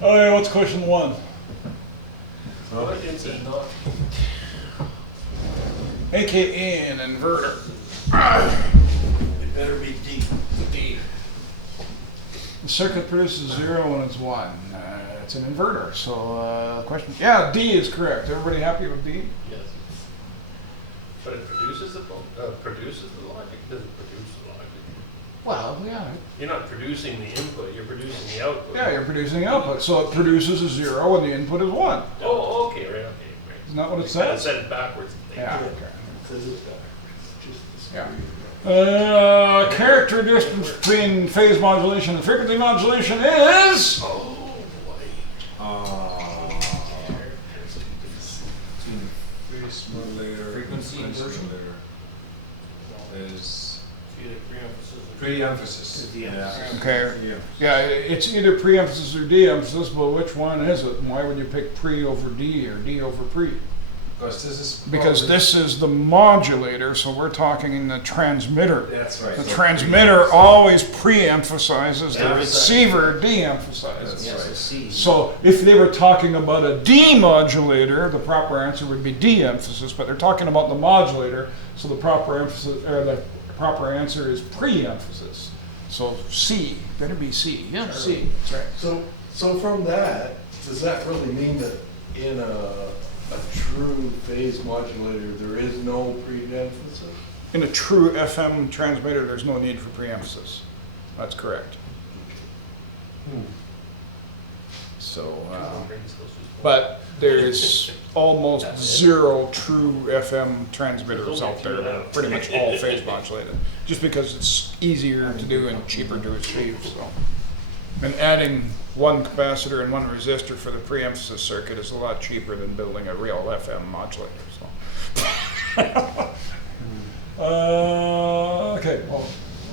Okay, what's question 1? What is it not? AKA an inverter. It better be D. D. The circuit produces 0 when it's 1. It's an inverter. So, question. Yeah, D is correct. Everybody happy with D? Yes. But it produces the produces the logic. Does it produce the logic? Well, yeah. You're not producing the input. You're producing the output. Yeah, you're producing output. So it produces a 0 when the input is 1. Oh, okay, right, okay, right. Isn't that what it I says? said it backwards. Yeah. Okay. Says it backwards. Just the Yeah. Character distance between phase modulation and frequency modulation is. Oh boy. Phase modulator, Frequency inversion? modulator is Either pre-emphasis or pre-emphasis. De-emphasis. Okay. Yeah. Yeah, it's either pre-emphasis or de-emphasis, but which one is it? And why would you pick pre over D or D over pre? Because this is Because probably- this is the modulator, so we're talking in the transmitter. That's right. The So transmitter always pre-emphasizes, the Yeah. receiver de-emphasizes. That's Yes, right. a C. So if they were talking about a demodulator, the proper answer would be de-emphasis, but they're talking about the modulator, so the proper emphasis or the proper answer is pre-emphasis. So C, better be C. Yeah, C. That's right. So from that, does that really mean that in a true phase modulator, there is no pre-emphasis? In a true FM transmitter, there's no need for pre-emphasis. That's correct. So, but there's almost 0 true FM transmitters out there that are pretty much all phase modulated, just because it's easier to do and cheaper to achieve. So, and adding 1 capacitor and 1 resistor for the pre-emphasis circuit is a lot cheaper than building a real FM modulator. So, okay.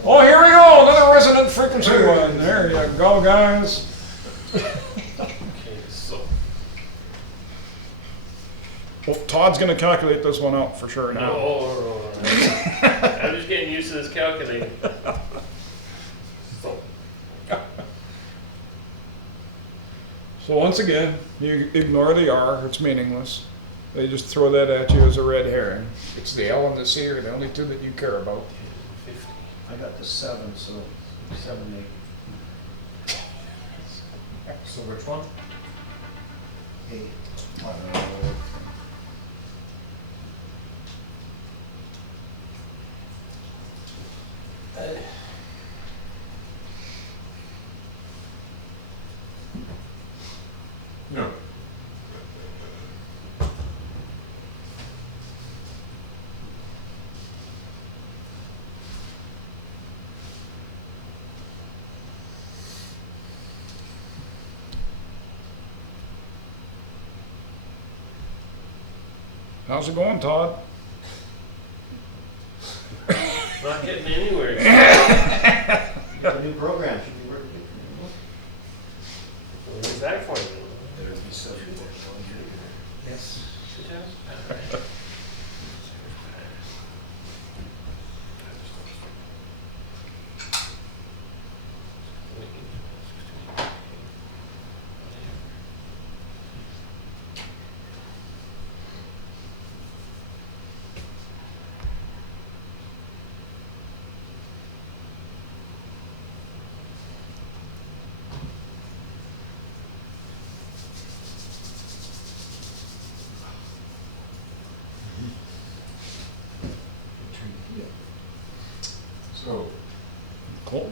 Oh, here we go. Another resonant frequency one. There you go, guys. Okay, so Well, Todd's going to calculate this one out for sure now. I'm just getting used to this calculator. So, So once again, you ignore the R, it's meaningless. They just throw that at you as a red herring. It's the L and the C are the only 2 that you care about. 50. I got the 7, so 7, 8. So which one? 8. No. How's it going, Todd? Not getting anywhere. You got a new program, should be working. What's that for? There's the 7. Yes. So Cool.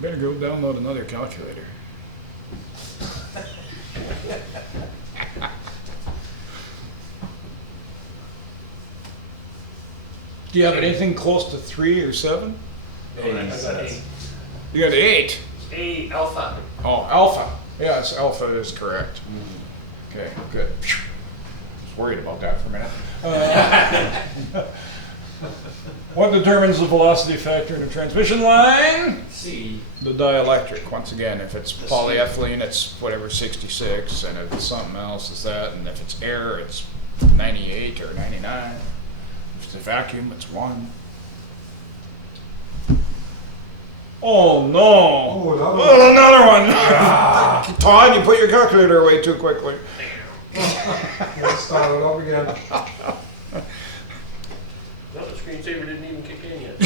Better go download another calculator. Do you have anything close to 3 or 7? I got You got 8. A alpha. Oh, alpha. Yes, alpha is correct. Okay, good. Was worried about that for a minute. What determines the velocity factor in a transmission line? C. The dielectric. Once again, if it's polyethylene, it's whatever 66, and if it's something else, it's that, and if it's air, it's 98 or 99. If it's a vacuum, it's 1. Oh no! Oh, Another one! Todd, you put your calculator away too quickly. Let's start it up again. No, the screensaver didn't even kick in yet.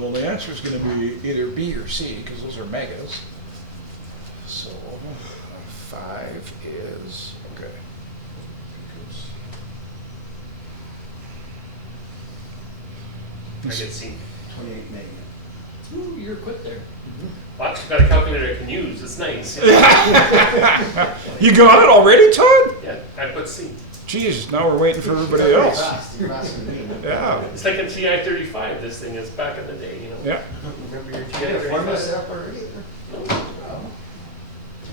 Well, the answer is going to be either B or C because those are megas. So 5 is okay. I get C. 28 meg. Ooh, you're quick there. Well, I actually got a calculator I can use. It's nice. You got it already, Todd? Yeah, I put C. Jeez, now we're waiting for everybody else. You're faster than me. Yeah. It's like a TI-35, this thing is back in the day, you know? Yeah. Remember your You got a formula set TI-35? up already?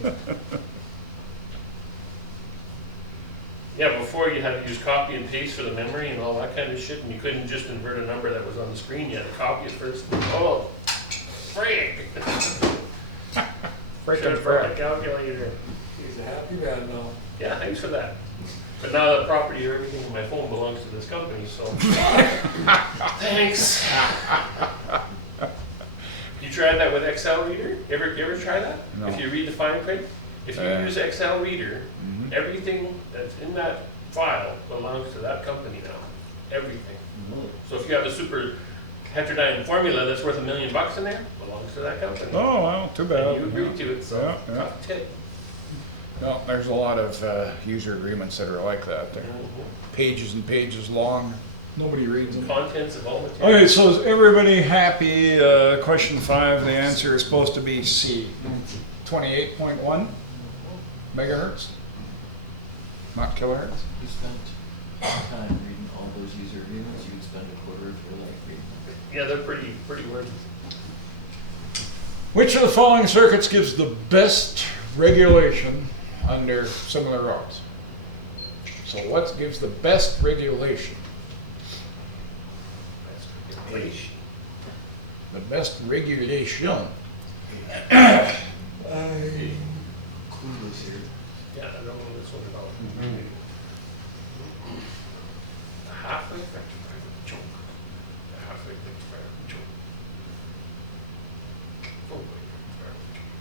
No. Yeah, before you had to use copy and paste for the memory and all that kind of shit, and you couldn't just invert a number that was on the screen. You had to copy it first. Oh, frig! Should have brought a calculator. He's a happy man now. Yeah, thanks for that. But now the property or everything in my phone belongs to this company, so. Thanks. You tried that with Excel Reader? You ever try that? No. If you read the fine print? If you use Excel Reader, everything that's in that file belongs to that company now. Everything. So if you have a super heterodyne formula that's worth $1 million in there, belongs to that company. Oh, well, too bad. And you agreed to it, so Yeah, yeah. tough tip. No, there's a lot of user agreements that are like that. They're pages and pages long. Nobody reads them. Contents of all material. Okay, so is everybody happy? Question 5, the answer is supposed to be C. 28.1 megahertz, not kilohertz. You spent time reading all those user agreements, you'd spend a quarter of your life reading them. Yeah, they're pretty wordy. Which of the following circuits gives the best regulation under similar rods? So what gives the best regulation? The best regulation. Clueless here. Yeah, I don't know this one at all. The half-wave rectifier with choke. The half-wave rectifier with choke. Full-wave rectifier with choke.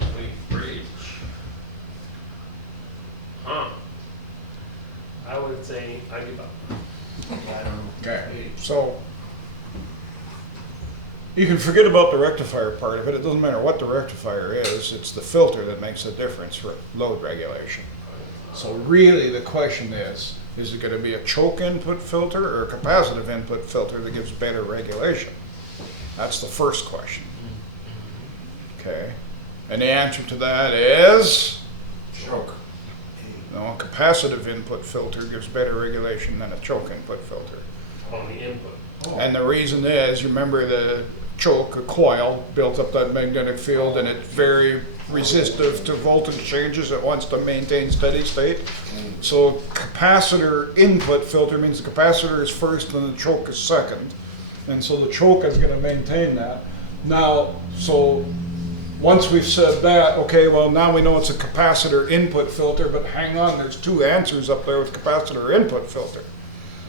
Half-wave bridge. Huh. I would say I give up. I don't know. Okay, so you can forget about the rectifier part of it. It doesn't matter what the rectifier is, it's the filter that makes the difference for load regulation. So really the question is it going to be a choke input filter or a capacitive input filter that gives better regulation? That's the first question. Okay, and the answer to that is? Choke. No, a capacitive input filter gives better regulation than a choke input filter. On the input. And the reason is, you remember the choke, a coil, built up that magnetic field and it's very resistive to voltage changes. It wants to maintain steady state. So capacitor input filter means the capacitor is first and the choke is second. And so the choke is going to maintain that. Now, so once we've said that, okay, well now we know it's a capacitor input filter, but hang on, there's 2 answers up there with capacitor input filter.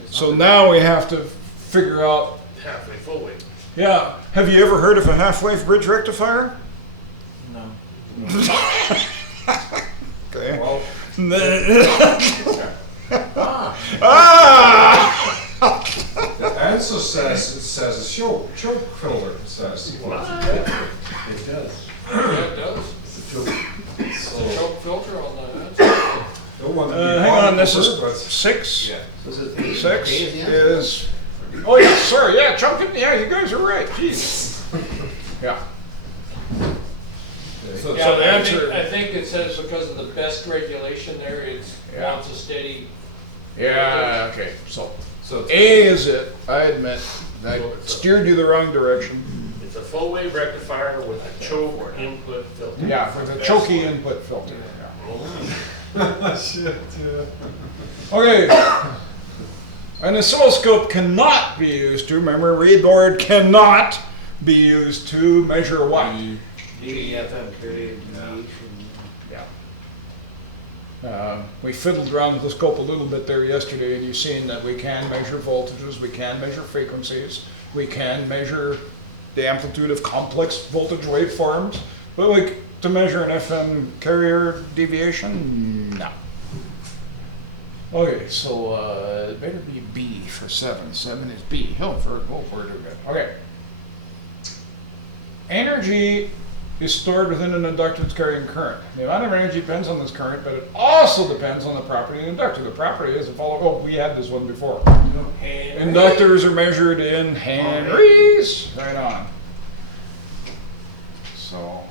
So now we have to figure out, Halfway, full wave. yeah, have you ever heard of a half-wave bridge rectifier? No. Okay. Well, the answer says it says a choke filter. It says. What? It does. Yeah, it does. It's a choke. Choke filter on the answer. Don't want to be hang on, this is but 6. yeah. Was it A? 6 A is the answer? is, oh yeah, sorry, yeah, chunking, yeah, you guys are right, jeez. Yeah. So Yeah, the answer, I think it says because of the best regulation there, it's Yeah. wants a steady. yeah, okay, so So it's A is it, I admit, I steered you the wrong direction. It's a full wave rectifier with a choke input filter. Yeah, for the Best choky one. input filter, yeah. shit. Yeah. Okay. An oscilloscope cannot be used to, remember, read board cannot be used to measure what? VE/FM period deviation. We fiddled around with the scope a little bit there yesterday, and you've seen that we can measure voltages, we can measure frequencies, we can measure the amplitude of complex voltage waveforms, but like to measure an FM carrier deviation, no. Okay, so it better be B for 7. 7 is B. Go for it again. Okay. Energy is stored within an inductance carrying current. The amount of energy depends on this current, but it also depends on the property of the inductor. The property is the following. Oh, we had this one before. Inductors are measured in Henrys. Right on. So.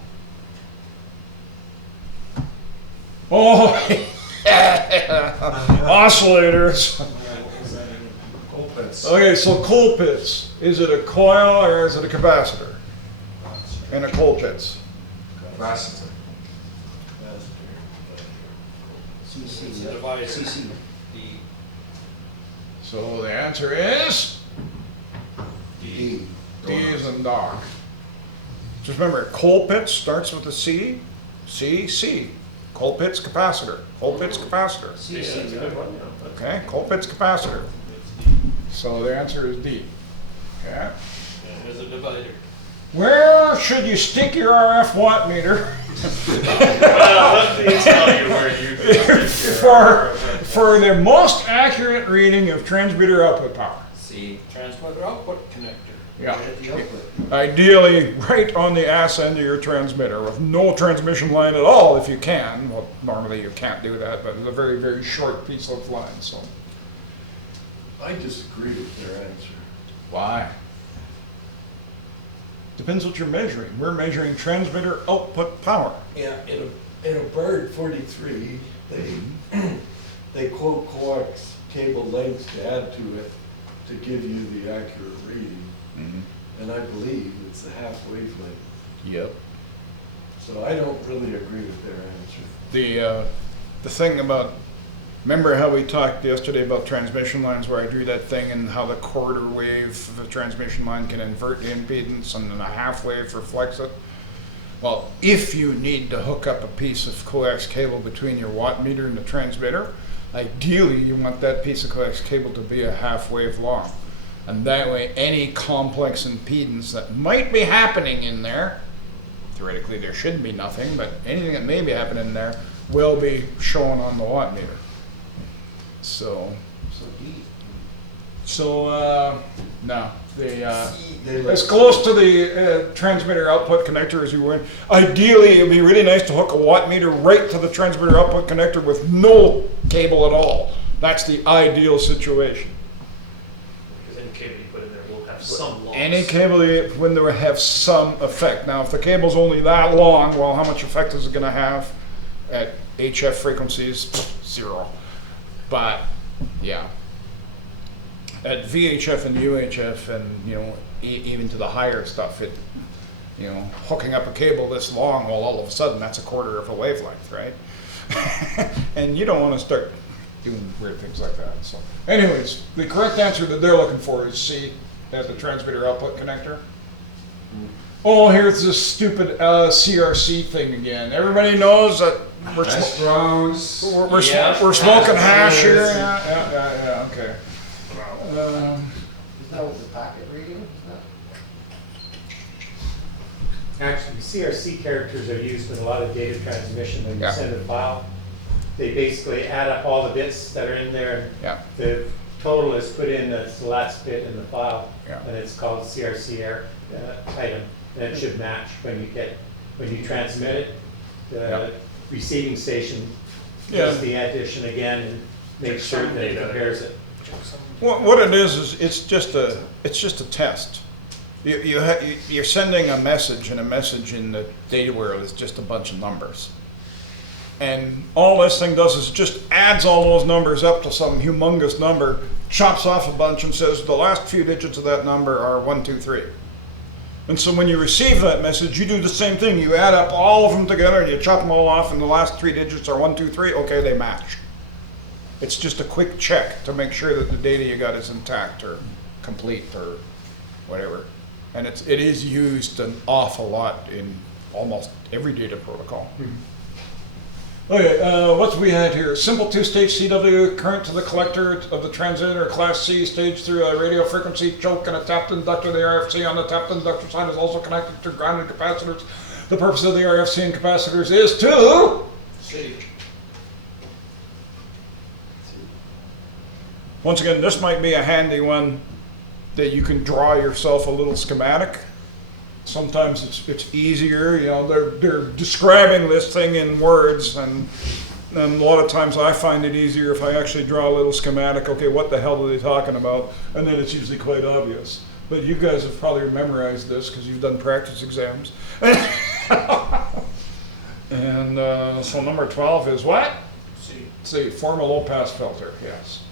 Oh, oscillators. Pulpits. Okay, so coal pits. Is it a coil or is it a capacitor? In a coal pits. Capacitor. CC. It's a divider. CC. So the answer is D. D is in dog. Just remember, coal pits starts with a C, C, C. Coal pits capacitor. Coal pits capacitor. Yeah, that's a good one, yeah. Okay, coal pits capacitor. So the answer is D. Okay. Yeah, there's a divider. Where should you stick your RF watt meter Well, let me tell you where you can stick your for the most accurate reading of transmitter output power? C. Transmitter output connector. Yeah. At the output. Ideally, right on the ass end of your transmitter with no transmission line at all if you can. Well, normally you can't do that, but it's a very, very short piece of line, so. I disagree with their answer. Why? Depends what you're measuring. We're measuring transmitter output power. Yeah, in a bird 43, they quote coax cable lengths to add to it to give you the accurate reading. And I believe it's the half wavelength. Yep. So I don't really agree with their answer. The thing about, remember how we talked yesterday about transmission lines where I drew that thing and how the quarter wave of the transmission line can invert the impedance and then a half wave reflects it? Well, if you need to hook up a piece of coax cable between your watt meter and the transmitter, ideally you want that piece of coax cable to be a half wave long. And that way any complex impedance that might be happening in there, theoretically there should be nothing, but anything that may be happening there will be shown on the watt meter. So, no, as close to the transmitter output connector as you would. Ideally, it would be really nice to hook a watt meter right to the transmitter output connector with no cable at all. That's the ideal situation. Because any cable you put in there will have some loss. Any cable when they have some effect. Now, if the cable's only that long, well, how much effect is it going to have at HF frequencies? 0. But yeah, at VHF and UHF, and even to the higher stuff, hooking up a cable this long, well, all of a sudden that's a quarter of a wavelength, right? And you don't want to start doing weird things like that. So, anyways, the correct answer that they're looking for is C at the transmitter output connector. Oh, here's this stupid CRC thing again. Everybody knows that we're smoking hash here. Yeah, okay. Is that what the packet reading is? Actually, CRC characters are used in a lot of data transmission when you Yeah. send a file. They basically add up all the bits that are in there, and Yeah. the total is put in as the last bit in the file, Yeah. and it's called CRC item, and it should match when you transmit it. The Yeah. receiving station Yeah. does the addition again and makes sure that it compares it. What it is it's just a test. You're sending a message, and a message in the data world is just a bunch of numbers. And all this thing does is just adds all those numbers up to some humongous number, chops off a bunch and says the last few digits of that number are 1, 2, 3. And so when you receive that message, you do the same thing. You add up all of them together and you chop them all off, and the last 3 digits are 1, 2, 3. Okay, they match. It's just a quick check to make sure that the data you got is intact or complete or whatever. And it is used an awful lot in almost every data protocol. Okay, what's we had here? Simple two-stage CW current to the collector of the transmitter, class C, stage through a radio frequency choke and a tapped inductor. The RFC on the tapped inductor side is also connected to grounded capacitors. The purpose of the RFC and capacitors is to See, once again, this might be a handy one that you can draw yourself a little schematic. Sometimes it's easier, you know, they're describing this thing in words, and a lot of times I find it easier if I actually draw a little schematic. Okay, what the hell are they talking about? And then it's usually quite obvious. But you guys have probably memorized this because you've done practice exams. And so number 12 is what? see. See, form a low pass filter, yes.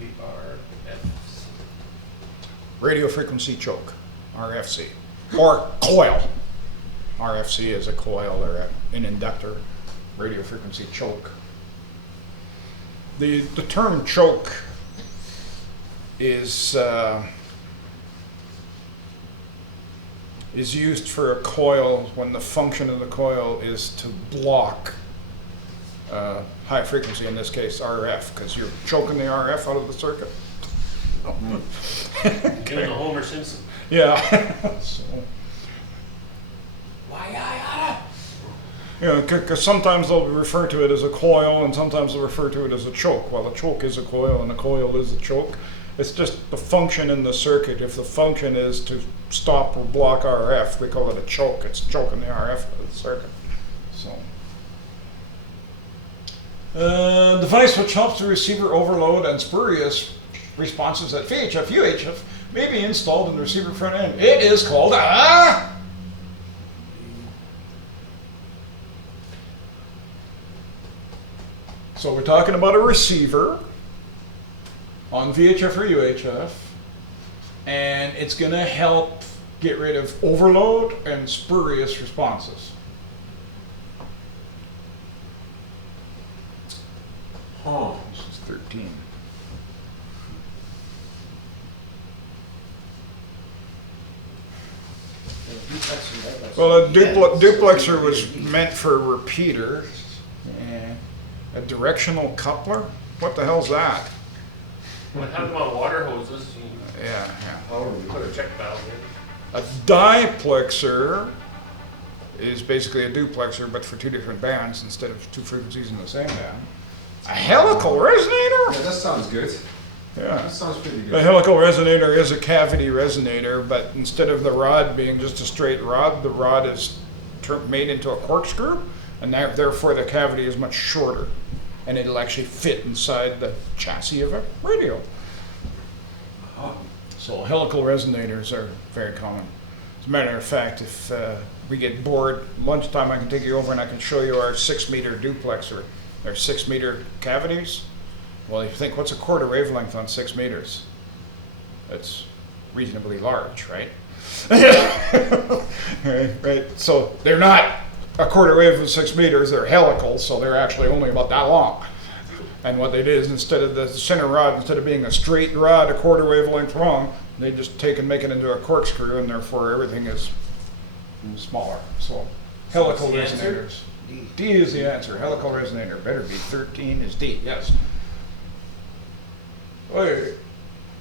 VE6RHS. Radio frequency choke, RFC, or coil. RFC is a coil or an inductor, radio frequency choke. The term choke is used for a coil when the function of the coil is to block high frequency, in this case RF, because you're choking the RF out of the circuit. Doing a Homer Simpson. Yeah. So, Why I you know, because sometimes they'll refer to it as a coil, and sometimes they'll refer to it as a choke. Well, a choke is a coil, and a coil is a choke. It's just the function in the circuit. If the function is to stop or block RF, we call it a choke. It's choking the RF out of the circuit. So, device which helps the receiver overload and spurious responses at VHF, UHF may be installed in the receiver front end. It is called a... So we're talking about a receiver on VHF or UHF, and it's going to help get rid of overload and spurious responses. Huh. This is 13. Well, a duplexer was meant for a repeater. A directional coupler? What the hell's that? When I have them on water hoses, you Yeah. put a check valve in. A diplexer is basically a duplexer, but for two different bands instead of two frequencies in the same band. A helical resonator? Yeah, that sounds good. Yeah. That sounds pretty A good. helical resonator is a cavity resonator, but instead of the rod being just a straight rod, the rod is made into a corkscrew, and therefore the cavity is much shorter, and it'll actually fit inside the chassis of a radio. So helical resonators are very common. As a matter of fact, if we get bored, lunchtime I can take you over and I can show you our 6-meter duplexer. They're 6-meter cavities. Well, you think, what's a quarter wavelength on 6 meters? That's reasonably large, right? Right. So they're not a quarter wave of 6 meters, they're helical, so they're actually only about that long. And what they did is, instead of the center rod, instead of being a straight rod a quarter wavelength long, they just take and make it into a corkscrew, and therefore everything is smaller. So helical What's the answer? resonators. D is the answer. Helical resonator. Better be 13 is D. Yes. Okay.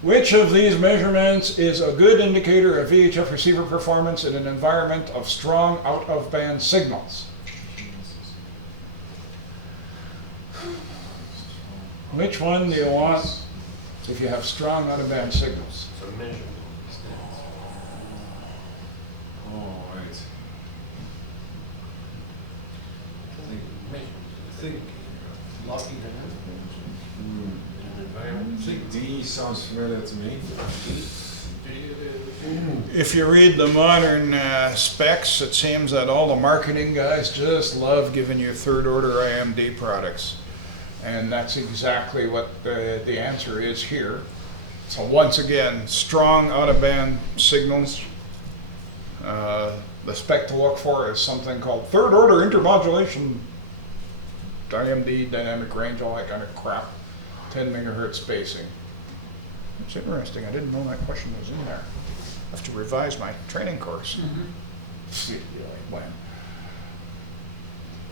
Which of these measurements is a good indicator of VHF receiver performance in an environment of strong out-of-band signals? Which one do you want if you have strong out-of-band signals? So measurement. Oh, right. I think, Lucky to I think D sounds familiar to me. If you read the modern specs, it seems that all the marketing guys just love giving you third-order IMD products. And that's exactly what the answer is here. So once again, strong out-of-band signals. The spec to look for is something called third-order intermodulation IMD, dynamic range, all that kind of crap. 10 megahertz spacing. It's interesting. I didn't know that question was in there. I have to revise my training course. See, when?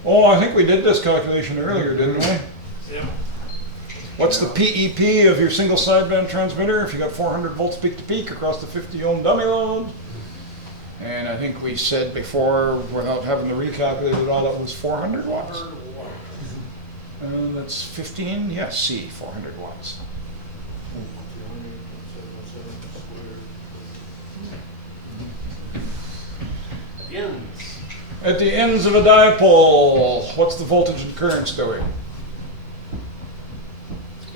Oh, I think we did this calculation earlier, didn't we? Yeah. What's the PEP of your single sideband transmitter if you got 400 volts peak to peak across the 50 ohm dummy load? And I think we said before, without having to recalculate it all, that was 400 watts. That's 15, yes, C, 400 watts. At the ends. At the ends of a dipole, what's the voltage and currents doing?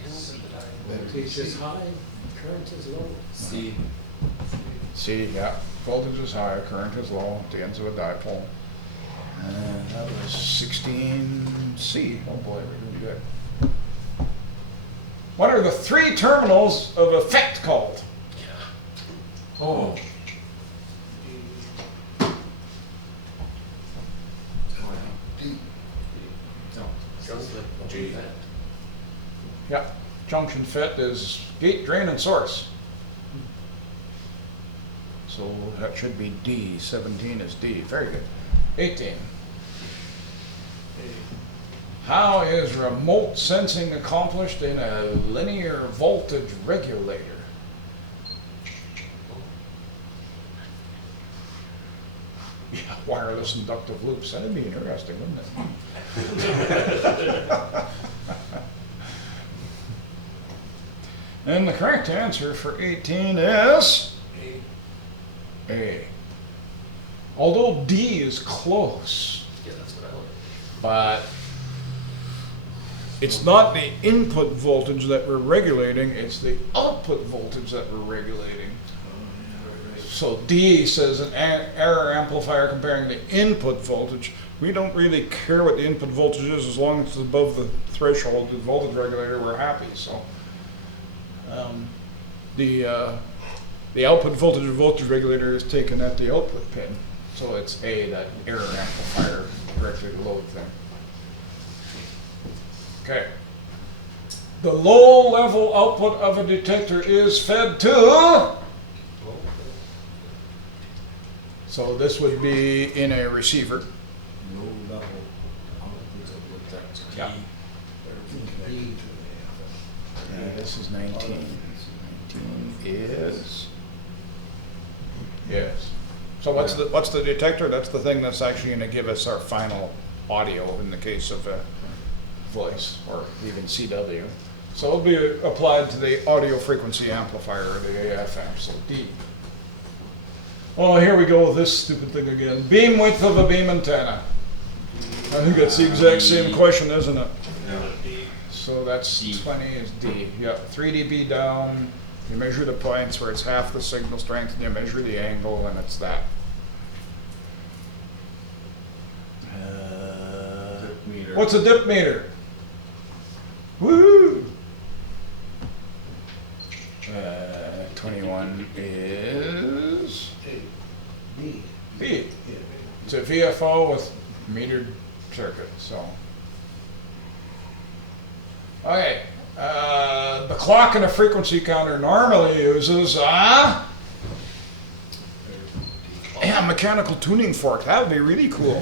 Ends of the dial. Voltage is high, current is low. C. C, yeah. Voltage is high, current is low at the ends of a dipole. And that was 16C. Oh boy, we're doing good. What are the three terminals of effect called? Oh. G. Yeah, junction fit is gate, drain, and source. So that should be D. 17 is D. Very good. 18. How is remote sensing accomplished in a linear voltage regulator? Yeah, wireless inductive loops. That'd be interesting, wouldn't it? And the correct answer for 18 is A. Although D is close, Yeah, that's what I want. but it's not the input voltage that we're regulating, it's the output voltage that we're regulating. So D says an error amplifier comparing the input voltage. We don't really care what the input voltage is as long as it's above the threshold of the voltage regulator, we're happy. So the output voltage of voltage regulator is taken at the output pin. So it's A, that error amplifier directly to load thing. Okay. The low level output of a detector is fed to. So this would be in a receiver. Low level outputs of detector. Yeah. Connected to the This is 19. 19 is. Yes. So what's the detector? That's the thing that's actually going to give us our final audio in the case of a voice or even CW. So it'll be applied to the audio frequency amplifier or the AFM. So D. Oh, here we go with this stupid thing again. Beam width of a beam antenna. I think that's the exact same question, isn't it? So that's D. 20 is D. Yeah, 3 dB down. You measure the points where it's half the signal strength, and you measure the angle, and it's that. dip meter. What's a dip meter? Woo! 21 is A, B. B. Yeah. It's a VFO with metered circuit, so. Okay, the clock in a frequency counter normally uses a mechanical tuning fork. That would be really cool.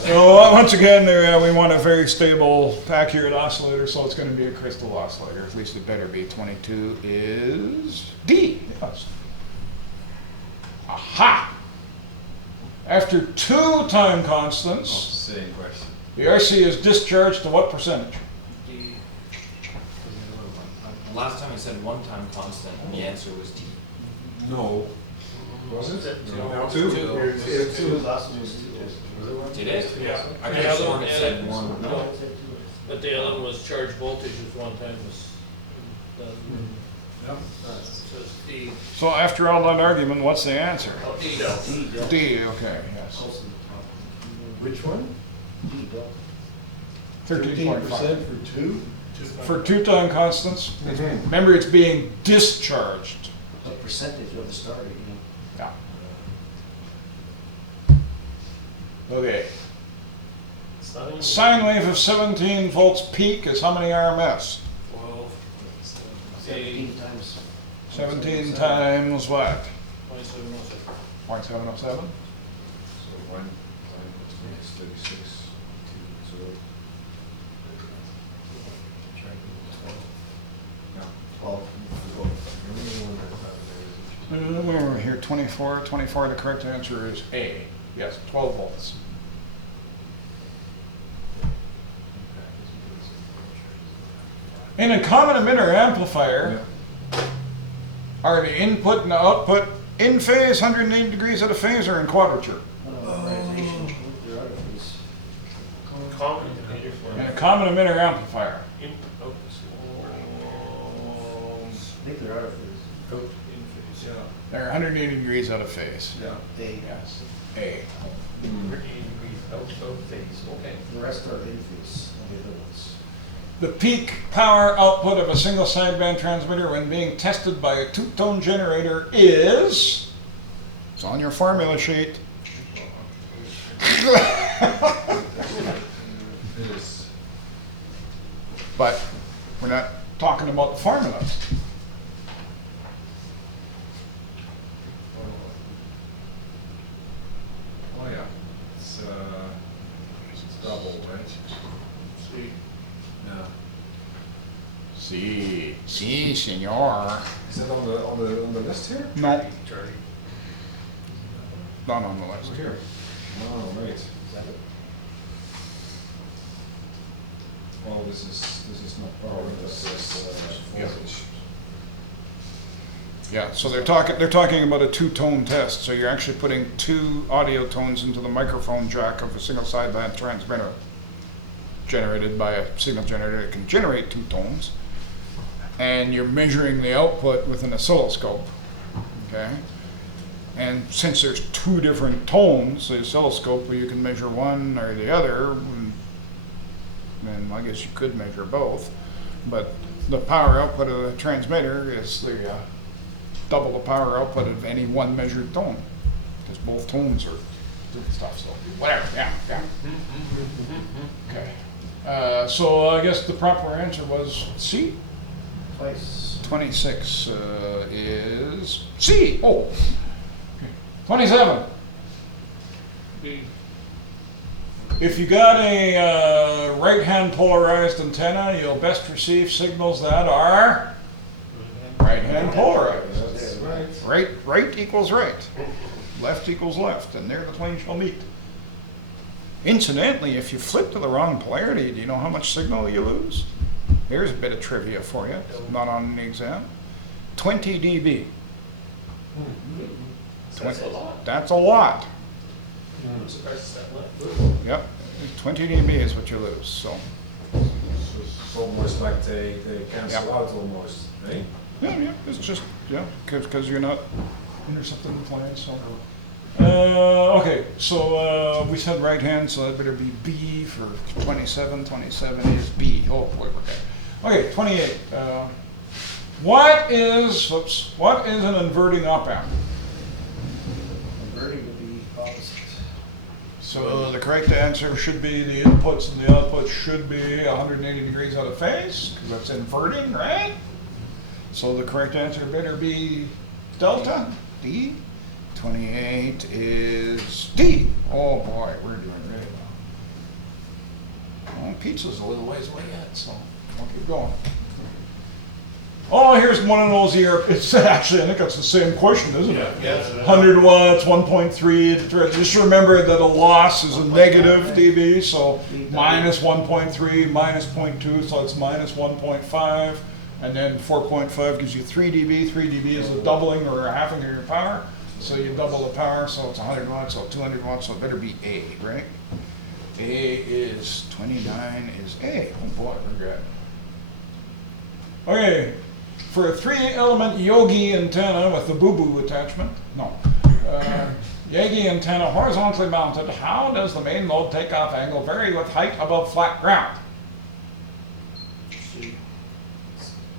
So once again, we want a very stable, accurate oscillator, so it's going to be a crystal oscillator. At least it better be. 22 is D. Yes. Aha! After two time constants, Same question. the RC is discharged to what percentage? D. Last time I said one time constant, and the answer was D. No. Was it? No. Two? Did it? Yeah. I could have sworn it said one. No, but the other one was charge voltage is one time was, says D. So after all that argument, what's the answer? Oh, D. D, okay, yes. Which one? D delta. 13.5. 13% for two? For two time constants, Mhm. remember it's being discharged. A percentage of the starter, you know. Yeah. Okay. Sine Sine wave of 17 volts peak is how many RMS? 12, 17 times. 17 times what? 2707. 0.707? So 1 is 36. So, yeah. 12. We're here, 24. The correct answer is A. Yes, 12 volts. In a common emitter amplifier, are the input and the output in phase, 180 degrees out of phase, or in quadrature? Polarization, nuclear artifice. common emitter for In a common emitter amplifier. in, oh, Nuclear artifice. so, out in phase. They're 180 degrees out of phase. Yeah. They, Yes. A. 180 degrees out of phase, okay. the rest are in phase, only the other ones. The peak power output of a single sideband transmitter when being tested by a two-tone generator is... It's on your formula sheet. It is. But we're not talking about the formulas. Oh, yeah. It's double, right? See, Yeah. Si, senor. Is that on the list here? No, Charlie. not on the list. Here. Oh, right. Well, this is not power, this is Yeah. voltage. Yeah, so they're talking about a two-tone test. So you're actually putting two audio tones into the microphone jack of a single sideband transmitter generated by a signal generator that can generate two tones. And you're measuring the output with an oscilloscope, okay? And since there's two different tones, the oscilloscope, where you can measure one or the other, and I guess you could measure both, but the power output of the transmitter is the double the power output of any one measured tone, because both tones are different stuff, so whatever, yeah. Okay. So I guess the proper answer was C. Twice. 26 is C. Oh. Okay. 27. B. If you got a right-hand polarized antenna, you'll best receive signals that are right-hand polarized. That's right. Right equals right. Left equals left, and there the twain shall meet. Incidentally, if you flip to the wrong polarity, do you know how much signal you lose? Here's a bit of trivia for you, not on the exam. 20 dB. That's a lot. That's a lot. I'm surprised it's that much. Yep, 20 dB is what you lose, so. So it's almost like they cancel Yeah. out almost, eh? Yeah, it's just, because you're not intercepting the plane, so. Okay, so we said right hand, so that better be B for 27. 27 is B. Oh boy, okay. Okay, 28. What is an inverting op amp? Converting would be opposite. So the correct answer should be the inputs and the outputs should be 180 degrees out of phase, because that's inverting, right? So the correct answer better be delta, D. 28 is D. Oh boy, we're doing really well. Well, pizza's a little ways away yet, so we'll keep going. Oh, here's one of those here. It's actually, I think that's the same question, isn't it? Yes. 100 watts, 1.3. Just remember that a loss is a negative dB, so minus 1.3, minus 0.2, so it's minus 1.5. And then 4.5 gives you 3 dB. 3 dB is a doubling or a halving of your power. So you double the power, so it's 100 watts, so 200 watts, so it better be A, right? A is 29 is A. Oh boy, we're good. Okay, for a 3-element Yogi antenna with the boo-boo attachment, Yogi antenna horizontally mounted, how does the main load takeoff angle vary with height above flat ground?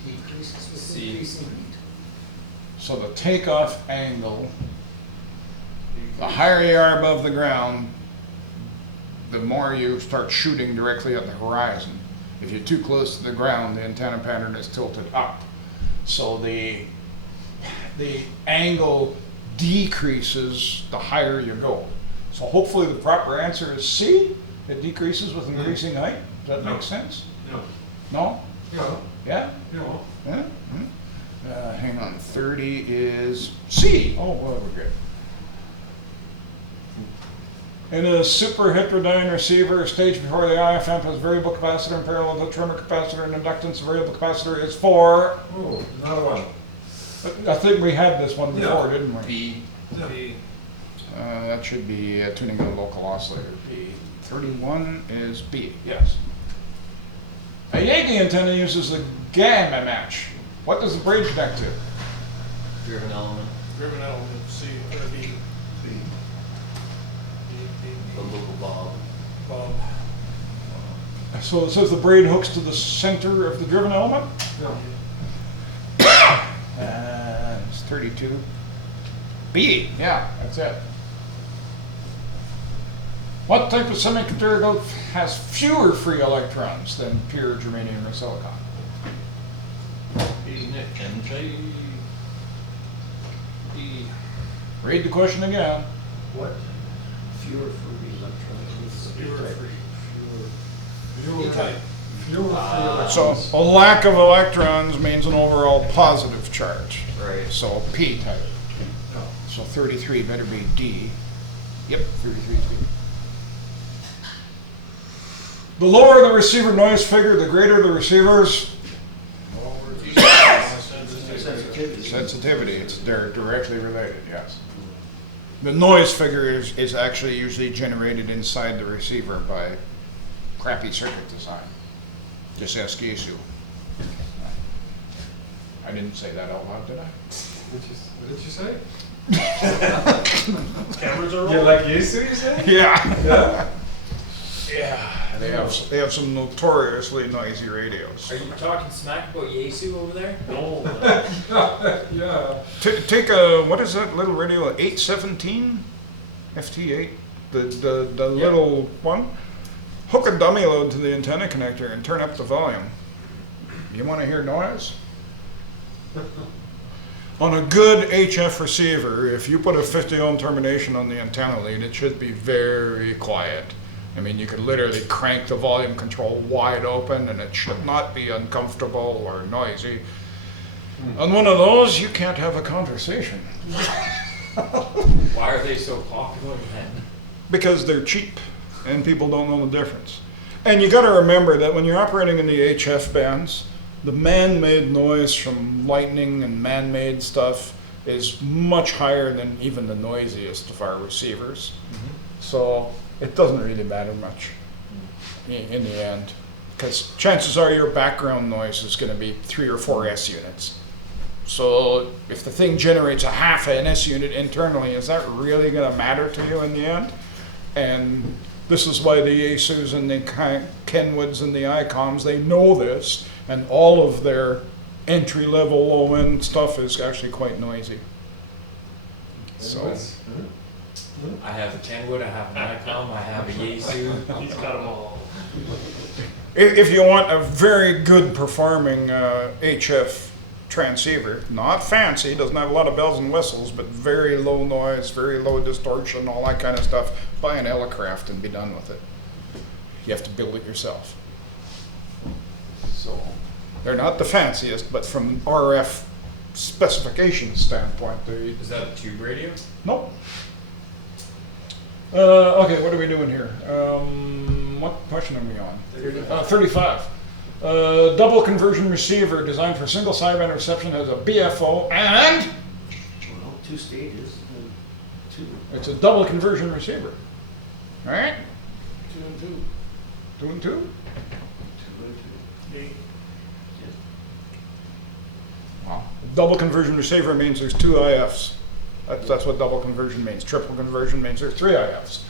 Decreases with C. increasing heat. So the takeoff angle, the higher you are above the ground, the more you start shooting directly at the horizon. If you're too close to the ground, the antenna pattern is tilted up. So the angle decreases the higher you go. So hopefully the proper answer is C. It decreases with increasing height. Does that make sense? No. No? Yeah. Yeah? No. Yeah? Hang on. 30 is C. Oh, well, we're good. In a super heterodyne receiver, stage before the IF amp has variable capacitor and parallel to trimmer capacitor and inductance. Variable capacitor is for. Oh, another one. I think we had this one before, Yeah. didn't we? B. Yeah. That should be tuning the local oscillator. B. 31 is B, yes. A Yankee antenna uses the gamma match. What does the braid connect to? Driven element. Driven element, C, or B. The local bob. Bob. So it says the braid hooks to the center of the driven element. No. It's 32. B, yeah, that's it. What type of semiconductor has fewer free electrons than pure germanium or silicon? He's Nick and J. E. Read the question again. What? Fewer free electrons. Fewer free. Fewer E-type. So a lack of electrons means an overall positive charge. Right. So P type. No. So 33 better be D. Yep, 33 is D. The lower the receiver noise figure, the greater the receiver's Sensitivity. sensitivity. They're directly related, yes. The noise figure is actually usually generated inside the receiver by crappy circuit design. Just ask Yesu. I didn't say that out loud, did I? What did you say? Cameras are You rolling. like Yesu, you say? Yeah. Yeah? Yeah. They have some notoriously noisy radios. Are you talking smack about Yesu over there? No. Yeah. Take a, what is that little radio, 817? FT8? The little one? Hook a dummy load to the antenna connector and turn up the volume. You want to hear noise? On a good HF receiver, if you put a 50 ohm termination on the antenna lead, it should be very quiet. I mean, you could literally crank the volume control wide open and it should not be uncomfortable or noisy. On one of those, you can't have a conversation Why are they so popular then? because they're cheap and people don't know the difference. And you got to remember that when you're operating in the HF bands, the man-made noise from lightning and man-made stuff is much higher than even the noisiest of our receivers. So it doesn't really matter much in the end, because chances are your background noise is going to be 3 or 4 S units. So if the thing generates a half an S unit internally, is that really going to matter to you in the end? And this is why the Yaesus and the Kenwoods and the ICOMs, they know this, and all of their entry-level, low-end stuff is actually quite noisy. So. I have a Kenwood, I have an ICOM, I have a Yesu. He's got them all. If you want a very good performing HF transceiver, not fancy, doesn't have a lot of bells and whistles, but very low noise, very low distortion, all that kind of stuff, buy an Elecraft and be done with it. You have to build it yourself. So they're not the fanciest, but from RF specification standpoint, they Is that a tube radio? nope. Okay, what are we doing here? What question are we on? 35. Double conversion receiver designed for single sideband reception has a BFO and Well, 2 stages and 2. it's a double conversion receiver. All right? 2 and 2. 2 and 2? 2 and 2. Wow. Double conversion receiver means there's 2 IFs. That's what double conversion means. Triple conversion means there's 3 IFs.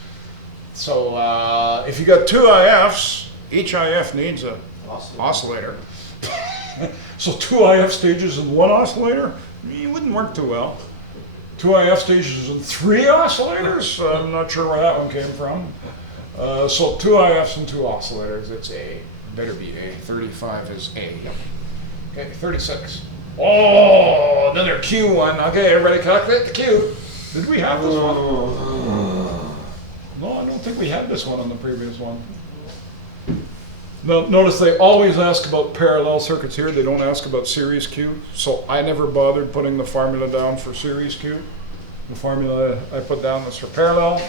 So if you got 2 IFs, each IF needs a oscillator. So 2 IF stages and 1 oscillator, it wouldn't work too well. 2 IF stages and 3 oscillators, I'm not sure where that one came from. So 2 IFs and 2 oscillators, it's A. Better be A. 35 is A. Okay, 36. Oh, another Q one. Okay, everybody calculate the Q. Did we have this one? No, I don't think we had this one on the previous one. No, notice they always ask about parallel circuits here. They don't ask about series Q. So I never bothered putting the formula down for series Q. The formula I put down is for parallel.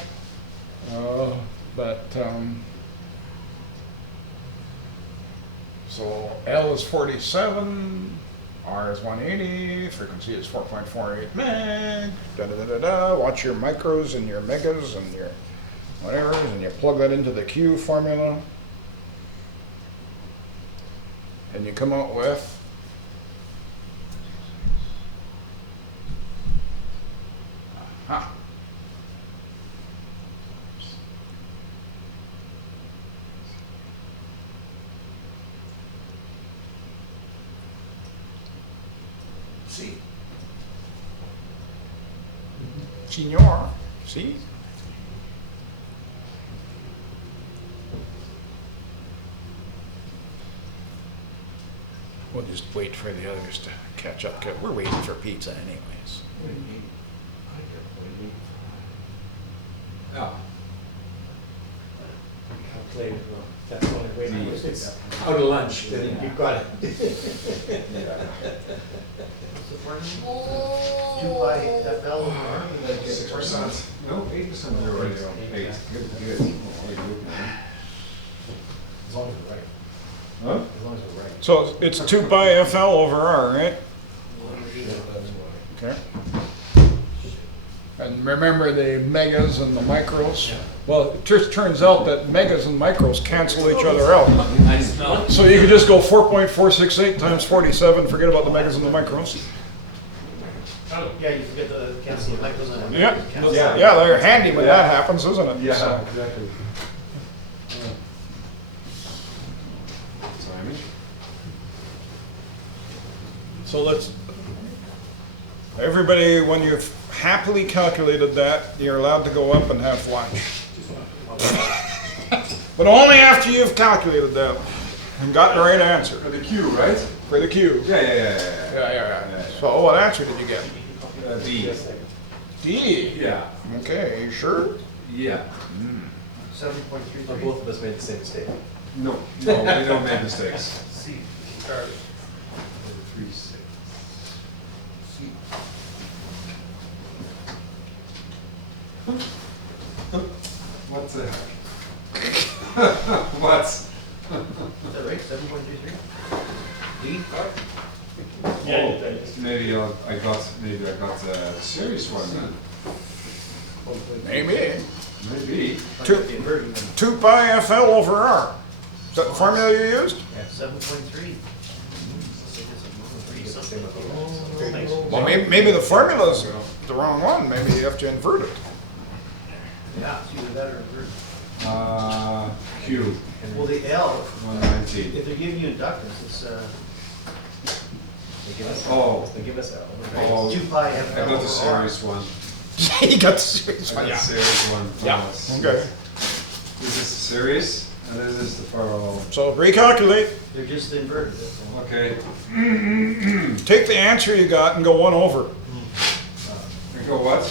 So L is 47, R is 180, frequency is 4.48 meg, da da da da da. Watch your micros and your megas and your whatever, and you plug that into the Q formula. And you come out with aha. See? Senor, see? We'll just wait for the others to catch up, 'cause we're waiting for pizza anyways. Ja. Calculated, well, that's the only way, if it's out of lunch, then you've got it. Two by FL or? 6%. No, 8% you're already on. 8. Good, good. Oh, you're good, man. As long as we're right, Huh? as long as we're right. So it's 2 pi FL over R, right? Okay. And remember the megas and the micros? Well, it just turns out that megas and micros cancel each other out. I smell. So you could just go 4.468 times 47, forget about the megas and the micros. Yeah, you forget the cancel the micros on it. Yeah, Cancel. yeah, they're handy when that happens, isn't it? Yeah, So- exactly. Timing. So let's, everybody, when you've happily calculated that, you're allowed to go up and have lunch. But only after you've calculated that and got the right answer For the Q, right? for the Q. Yeah. So what answer did you get? D. D. Yeah. Okay, you sure? Yeah. 7.33. Both of us made the same mistake. No, no, we don't make mistakes. C, Charlie. 3, 6. What the heck? What? Is that right, 7.33? D? Yeah, Maybe I got the serious one then. Maybe. Maybe. Two- 2 pi FL over R. Is that the formula you used? 7.3. Well, maybe the formula's the wrong one. Maybe you have to invert it. Yeah, it's either that or invert. Q. Well, the L, 119. if they're giving you inductance, it's They give us, Oh. they give us L. Oh, 2 pi FL I got the over R. serious one. You got the serious I one. got the serious one. Yeah. Yes. Okay. This is serious, and this is the parallel. So recalculate. They're just inverted, that's all. Okay. Take the answer you got and go 1 over. We go what?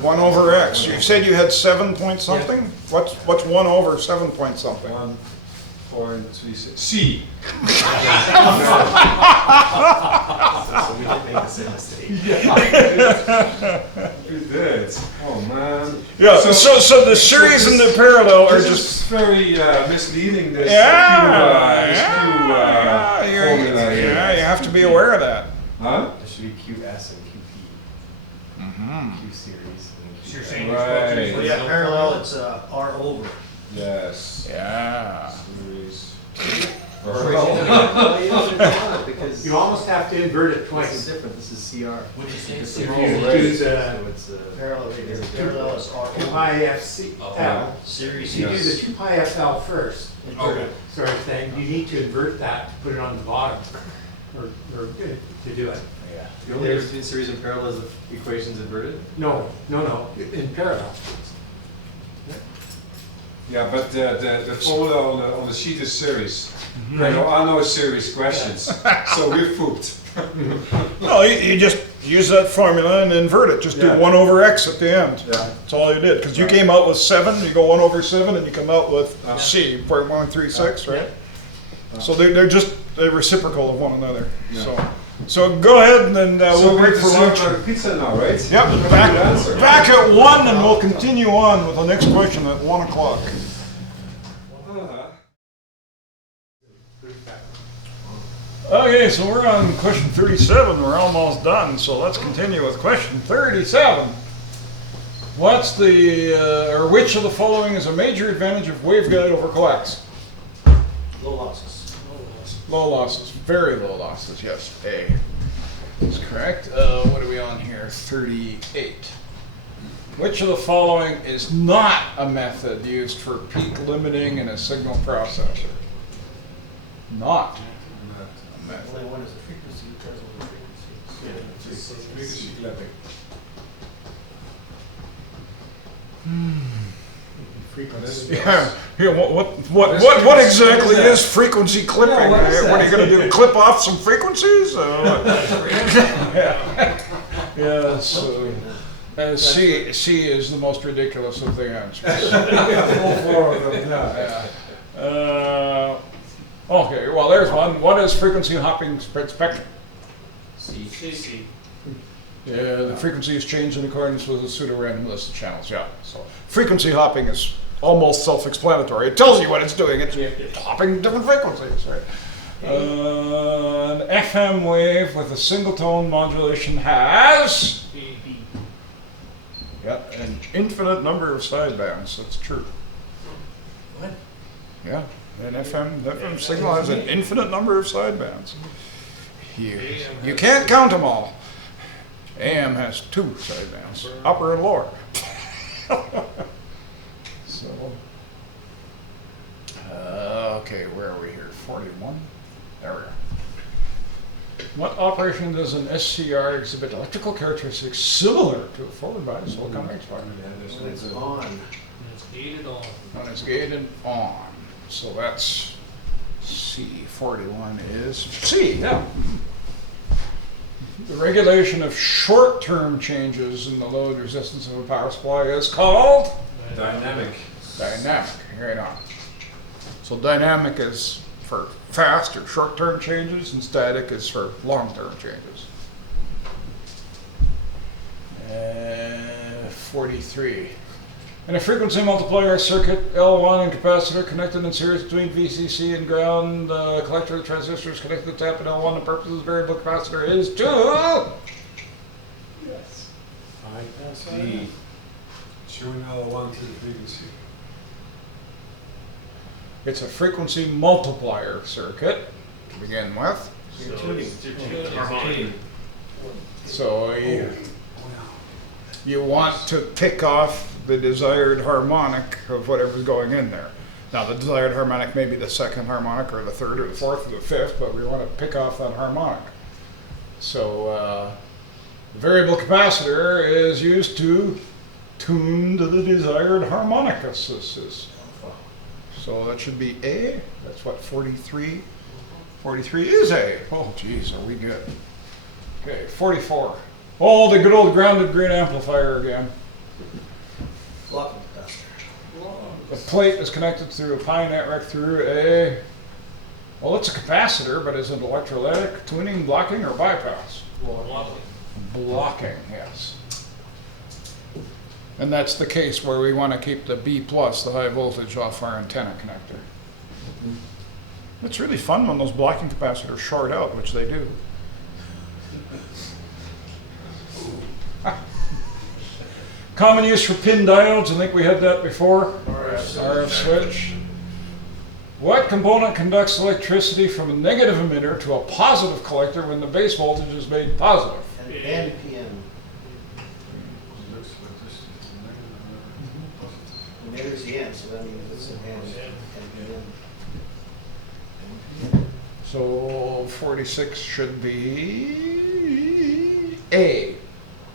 1 over X. You said you had 7 point something? What's 1 over 7 point something? 1.36. C. So we did make the same mistake. We did. Oh man. Yeah, so the series and the parallel are This just. is very misleading. This Yeah, Q formula here. yeah, you have to be aware of that. Huh? There should be QS and QP. Q series and So you're QP. saying you're supposed to use Well, the yeah, zone parallel, formula? it's R over. Yes. Yeah. Series. Because You almost have to invert it this is twice. different, this is CR. What'd you say? Because If the you whole use, So it's Parallel right here. Parallel is R two over. pi FCL, Series. if you do the 2 pi FL first, Okay. sort of thing, you need to invert that, to put it on the bottom, or to do it. Yeah. The only difference between series and parallel is the equation's inverted? No, in parallel. Yeah, but the folder on the sheet is series. There are no series questions, so we're fooped. No, you just use that formula and invert it. Just do Yeah. 1 over x at the end. Yeah. That's all you did. Because you came out with 7, you go 1 over 7, and you come out with c, 0.136, right? So they're reciprocal of one another. Yeah. So go ahead and then we'll break for lunch. Pizza now, right? Yep, Good answer. back at 1, and we'll continue on with the next question at 1 o'clock. Okay, so we're on question 37. We're almost done, so let's continue with question 37. What's or which of the following is a major advantage of waveguide over coax? Low losses. Low losses, very low losses, yes, A is correct. What are we on here? 38. Which of the following is not a method used for peak limiting in a signal processor? Not a method. Only one is a frequency, because of the frequency. Frequency clapping. Frequency. Yeah, what exactly is frequency clipping? Yeah, what is What are you that? going to do? Clip off some frequencies? Yes. C is the most ridiculous of the answers. All 4 of them, yeah. Okay, well there's one. What is frequency hopping spread spectrum? C. Yeah, the frequency is changed in accordance with a pseudo-random list of channels. Yeah, so frequency hopping is almost self-explanatory. It tells you what it's doing. It's hopping different frequencies, right? An FM wave with a single tone modulation has an infinite number of sidebands. That's true. What? Yeah, an FM signal has an infinite number of sidebands. You can't count them all. AM has 2 sidebands, upper and lower. So, okay, where are we here? 41? There we are. What operation does an SCR exhibit electrical characteristics similar to a forward bias silicon rectifier? When it's on. It's gated on. When it's gated on. So that's C. 41 is C, yeah. The regulation of short-term changes in the load resistance of a power supply is called Dynamic. dynamic. Right on. So dynamic is for fast or short-term changes, and static is for long-term changes. 43. In a frequency multiplier circuit, L1 and capacitor connected in series between VCC and ground, collector of transistors connected to tap at L1. The purpose of the variable capacitor is to... Yes. D. Tune L1 to the frequency. It's a frequency multiplier circuit to begin with. So it's harmonic. So you want to pick off the desired harmonic of whatever's going in there. Now the desired harmonic may be the second harmonic or the third or the fourth or the fifth, but we want to pick off that harmonic. So the variable capacitor is used to tune to the desired harmonicus. So that should be A. That's what 43. 43 is A. Oh geez, are we good? Okay, 44. Oh, the good old grounded green amplifier again. Blocking capacitor. The plate is connected through a pi network through a, well, it's a capacitor, but is it electrolytic, tuning, blocking, or bypass? Blocking, yes. And that's the case where we want to keep the B plus, the high voltage, off our antenna connector. It's really fun when those blocking capacitors short out, which they do. Common use for pin diodes, I think we had that before. RF switch. What component conducts electricity from a negative emitter to a positive collector when the base voltage is made positive? And PM. And there's the end, so that means it's an and PM. So 46 should be A.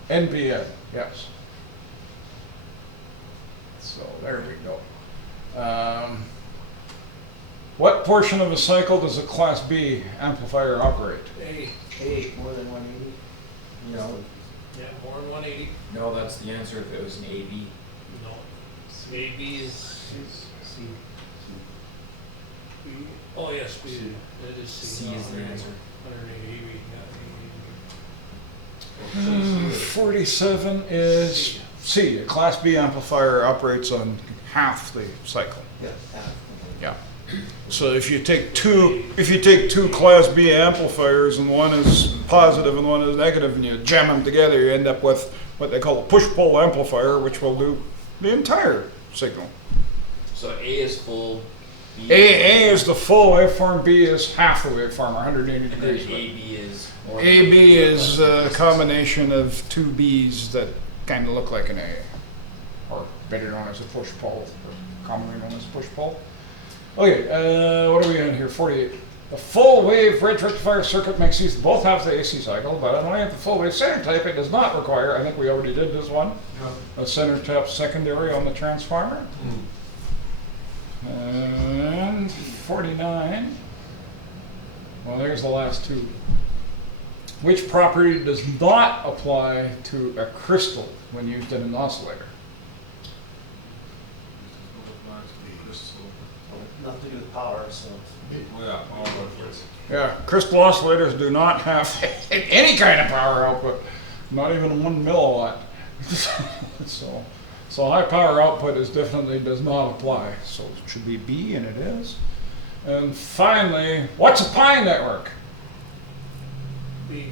NPN, yes. So there we go. What portion of a cycle does a Class B amplifier operate? More than 180? No, Yeah, more than 180. no, that's the answer if it was an AB. No. AB is, C. oh yes, B, it is C. C is the answer. 180 47 is C. A Class B amplifier operates on half the cycle. Yeah. Yeah. So if you take two Class B amplifiers and one is positive and one is negative and you jam them together, you end up with what they call a push-pull amplifier, which will do the entire signal. So A is full, B A is the full waveform, B is half the waveform, or 180 and then degrees. AB is more. AB is a combination of two Bs that kind of look like an A, or better known as a push-pull, or commonly known as push-pull. Okay, what are we on here? 48. The full wave bridge rectifier circuit makes use of both halves of the AC cycle, but only at the full wave center type it does not require, I think we already did this one, a center tap secondary on the transformer. And 49. Well, there's the last two. Which property does not apply to a crystal when used in an oscillator? Nothing to do with power, so. Yeah, all right for it. Yeah, crystal oscillators do not have any kind of power output, not even 1 milliwatt. So high power output is definitely does not apply. So it should be B, and it is. And finally, what's a pi network? B.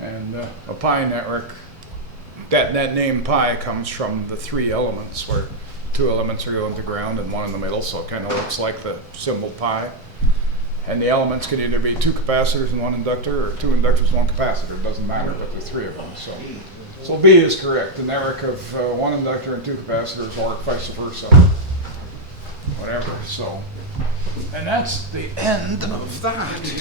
And a pi network, that name pi comes from the three elements, where two elements are going to ground and one in the middle, so it kind of looks like the symbol pi. And the elements could either be two capacitors and one inductor, or two inductors and one capacitor. It doesn't matter, but there are three of them. So B is correct. The network of one inductor and two capacitors, or vice versa, whatever. So, and that's the end of that.